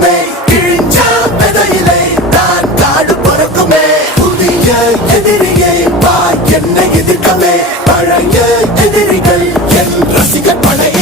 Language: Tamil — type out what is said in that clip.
பறக்குமே, கிழிஞ்ச விதையிலே தான் காடு பறக்குமே. புதிய எதிரியை வா என்னை எதிர்க்கவே, பழைய எதிரிகள் என் ரசிகர் படை.